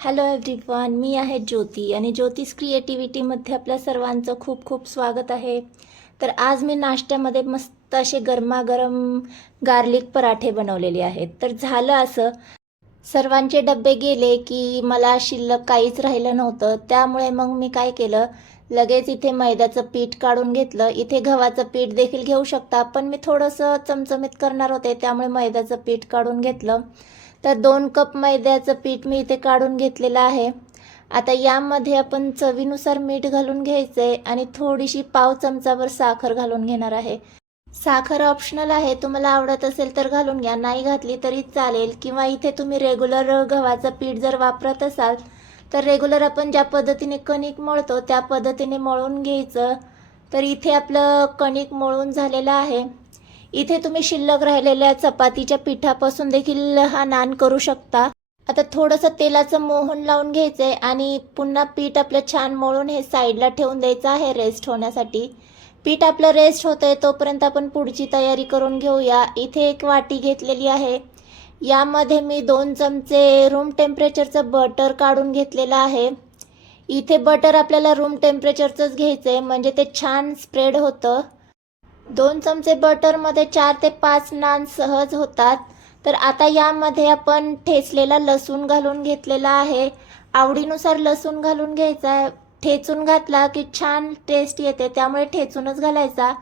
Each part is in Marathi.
हॅलो एव्हरीवन मी आहे ज्योती आणि ज्योतिष क्रिएटिव्हिटीमध्ये आपल्या सर्वांचं खूप खूप स्वागत आहे. तर आज मी नाश्त्यामध्ये मस्त असे गरमागरम गार्लिक पराठे बनवलेले आहेत. तर झालं असं. सर्वांचे डबे गेले की मला शिल्लक काहीच राहिलं नव्हतं. त्यामुळे मग मी काय केलं? लगेच इथे मैद्याचं पीठ काढून घेतलं. इथे गव्हाचं पीठ देखील घेऊ शकता पण मी थोडंसं चमचमीत करणार होते त्यामुळे मैद्याचं पीठ काढून घेतलं. तर दोन कप मैद्याचं पीठ मी इथे काढून घेतलेलं आहे. आता यामध्ये आपण चवीनुसार मीठ घालून घ्यायचं आहे आणि थोडीशी पाव चमचाभर साखर घालून घेणार आहे. साखर ऑप्शनल आहे तुम्हाला आवडत असेल तर घालून घ्या. नाही घातली तरी चालेल किंवा इथे तुम्ही रेग्युलर गव्हाचं पीठ जर वापरत असाल तर रेग्युलर आपण ज्या पद्धतीने कणिक मळतो त्या पद्धतीने मळून घ्यायचं. तर इथे आपलं कणिक मळून झालेलं आहे. इथे तुम्ही शिल्लक राहिलेल्या चपातीच्या पिठापासून देखील हा नान करू शकता. आता थोडंसं तेलाचं मोहन लावून घ्यायचं आहे आणि पुन्हा पीठ आपलं छान मळून हे साईडला ठेवून द्यायचं आहे रेस्ट होण्यासाठी. पीठ आपलं रेस्ट होतं आहे तोपर्यंत आपण पुढची तयारी करून घेऊया. इथे एक वाटी घेतलेली आहे. यामध्ये मी दोन चमचे रूम टेम्परेचरचं बटर काढून घेतलेलं आहे. इथे बटर आपल्याला रूम टेम्परेचरचंच घ्यायचं आहे म्हणजे ते छान स्प्रेड होतं. दोन चमचे बटरमध्ये चार ते पाच नान सहज होतात. तर आता यामध्ये आपण ठेचलेला लसूण घालून घेतलेला आहे. आवडीनुसार लसूण घालून घ्यायचा आहे. ठेचून घातला की छान टेस्ट येते त्यामुळे ठेचूनच घालायचा.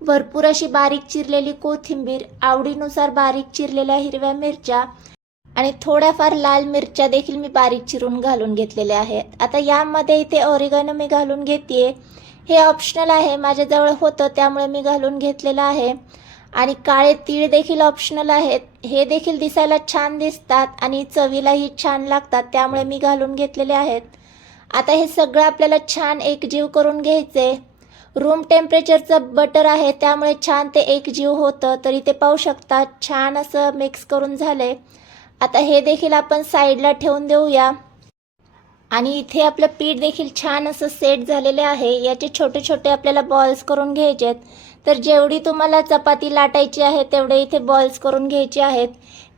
भरपूर अशी बारीक चिरलेली कोथिंबीर आवडीनुसार बारीक चिरलेल्या हिरव्या मिरच्या आणि थोड्याफार लाल मिरच्या देखील मी बारीक चिरून घालून घेतलेल्या आहेत. आता यामध्ये इथे ऑरिगॅनो मी घालून घेते हे ऑप्शनल आहे. माझ्याजवळ होतं त्यामुळे मी घालून घेतलेलं आहे. आणि काळे तीळ देखील ऑप्शनल आहेत. हे देखील दिसायला छान दिसतात आणि चवीलाही छान लागतात त्यामुळे मी घालून घेतलेले आहेत. आता हे सगळं आपल्याला छान एकजीव करून घ्यायचे रूम टेम्परेचरचं बटर आहे त्यामुळे छान ते एकजीव होतं तरी ते पाहू शकता छान असं मिक्स करून झाले आता हे देखील आपण साईडला ठेवून देऊया. आणि इथे आपलं पीठ देखील छान असं सेट झालेले आहे. याचे छोटे छोटे आपल्याला बॉल्स करून घ्यायचे आहेत तर जेवढी तुम्हाला चपाती लाटायची आहे तेवढे इथे बॉल्स करून घ्यायचे आहेत.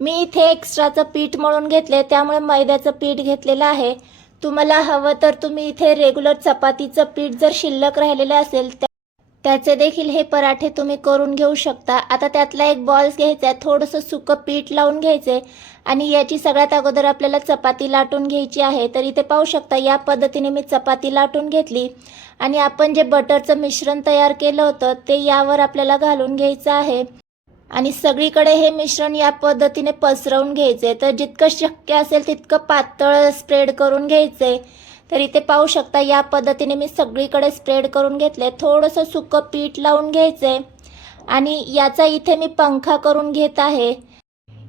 मी इथे एक्स्ट्राचं पीठ मळून घेतले त्यामुळे मैद्याचं पीठ घेतलेलं आहे. तुम्हाला हवं तर तुम्ही इथे रेग्युलर चपातीचं पीठ जर शिल्लक राहिलेलं असेल त्या- त्याचे देखील हे पराठे तुम्ही करून घेऊ शकता. आता त्यातला एक बॉल्स घ्यायचा आहे. थोडंसं सुकं पीठ लावून घ्यायचं आहे आणि याची सगळ्यात अगोदर आपल्याला चपाती लाटून घ्यायची आहे. तर इथे पाहू शकता या पद्धतीने मी चपाती लाटून घेतली. आणि आपण जे बटरचं मिश्रण तयार केलं होतं ते यावर आपल्याला घालून घ्यायचं आहे. आणि सगळीकडे हे मिश्रण या पद्धतीने पसरवून घ्यायचे. तर जितकं शक्य असेल तितकं पातळ स्प्रेड करून घ्यायचे. तर इथे पाहू शकता या पद्धतीने मी सगळीकडे स्प्रेड करून घेतले. थोडंसं सुकं पीठ लावून घ्यायचं. आहे आणि याचा इथे मी पंखा करून घेत आहे.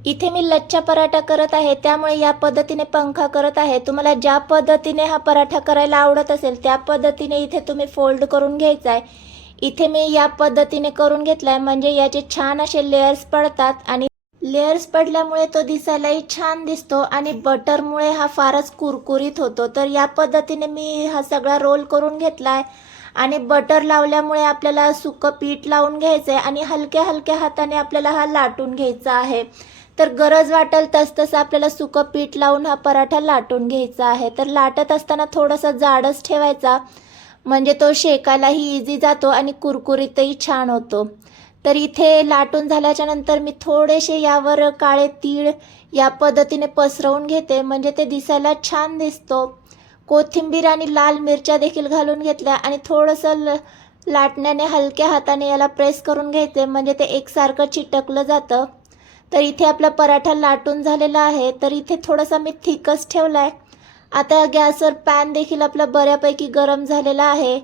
इथे मी लच्छा पराठा करत आहे. त्यामुळे या पद्धतीने पंखा करत आहे. तुम्हाला ज्या पद्धतीने हा पराठा करायला आवडत असेल त्या पद्धतीने इथे तुम्ही फोल्ड करून घ्यायचा आहे इथे मी या पद्धतीने करून घेतलाय. म्हणजे याचे छान असे लेयर्स पडतात आणि लेयर्स पडल्यामुळे तो दिसायलाही छान दिसतो आणि बटरमुळे हा फारच कुरकुरीत होतो. तर या पद्धतीने मी हा सगळा रोल करून घेतलाय आणि बटर लावल्यामुळे आपल्याला सुकं पीठ लावून घ्यायचं आहे आणि हलक्या हलक्या हाताने आपल्याला हा लाटून घ्यायचा आहे. तर गरज वाटेल तस तसं आपल्याला सुकं पीठ लावून हा पराठा लाटून घ्यायचा आहे. तर लाटत असताना थोडासा जाडच ठेवायचा. म्हणजे तो शेकायलाही इझी जातो आणि कुरकुरीतही छान होतो. तर इथे लाटून झाल्याच्यानंतर मी थोडेसे यावर काळे तीळ या पद्धतीने पसरवून घेते. म्हणजे ते दिसायला छान दिसतो. कोथिंबीर आणि लाल मिरच्या देखील घालून घेतल्या आणि थोडंसं ल लाटण्याने हलक्या हाताने याला प्रेस करून घ्यायचे म्हणजे ते एकसारखं चिटकलं जातं. तर इथे आपला पराठा लाटून झालेला आहे. तर इथे थोडासा मी थिकच ठेवला आहे आता गॅसवर पॅन देखील आपला बऱ्यापैकी गरम झालेला आहे.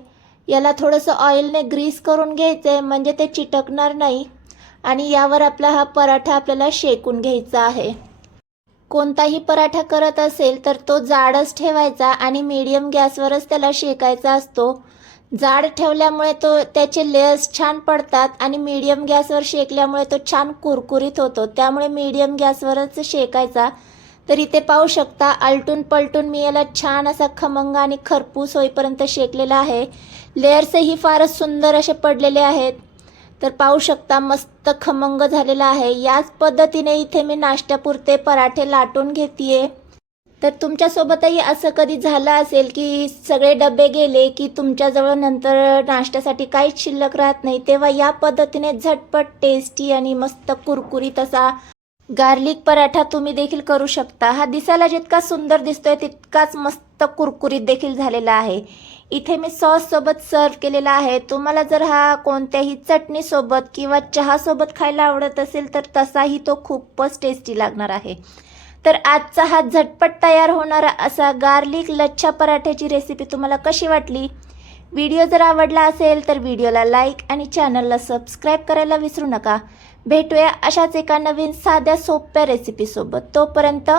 याला थोडंसं ऑइलने ग्रीस करून घ्यायचं आहे म्हणजे ते चिटकणार नाही. आणि यावर आपला हा पराठा आपल्याला शेकून घ्यायचा आहे. कोणताही पराठा करत असेल तर तो जाडच ठेवायचा आणि मीडियम गॅसवरच त्याला शेकायचा असतो. जाड ठेवल्यामुळे तो त्याचे लेयर्स छान पडतात आणि मीडियम गॅसवर शेकल्यामुळे तो छान कुरकुरीत होतो. त्यामुळे मीडियम गॅसवरच शेकायचा. तर इथे पाहू शकता आलटून पलटून मी याला छान असा खमंग आणि खरपूस होईपर्यंत शेकलेला आहे. लेअर्सही फारच सुंदर असे पडलेले आहेत. तर पाहू शकता मस्त खमंग झालेला आहे. याच पद्धतीने इथे मी नाश्त्यापुरते पराठे लाटून घेते तर तुमच्यासोबतही असं कधी झालं असेल की सगळे डबे गेले की तुमच्याजवळ नंतर नाश्त्यासाठी काहीच शिल्लक राहत नाही तेव्हा या पद्धतीने झटपट टेस्टी आणि मस्त कुरकुरीत असा गार्लिक पराठा तुम्ही देखील करू शकता. हा दिसायला जितका सुंदर दिसतोय तितकाच मस्त कुरकुरीत देखील झालेला आहे. इथे मी सॉससोबत सर्व केलेला आहे. तुम्हाला जर हा कोणत्याही चटणीसोबत किंवा चहासोबत खायला आवडत असेल तर तसाही तो खूपच टेस्टी लागणार आहे. तर आजचा हा झटपट तयार होणारा असा गार्लिक लच्छा पराठ्याची रेसिपी तुम्हाला कशी वाटली? व्हिडिओ जर आवडला असेल तर व्हिडिओला लाईक आणि चॅनलला सबस्क्राईब करायला विसरू नका. भेटूया अशाच एका नवीन साध्या सोप्या रेसिपीसोबत तोपर्यंत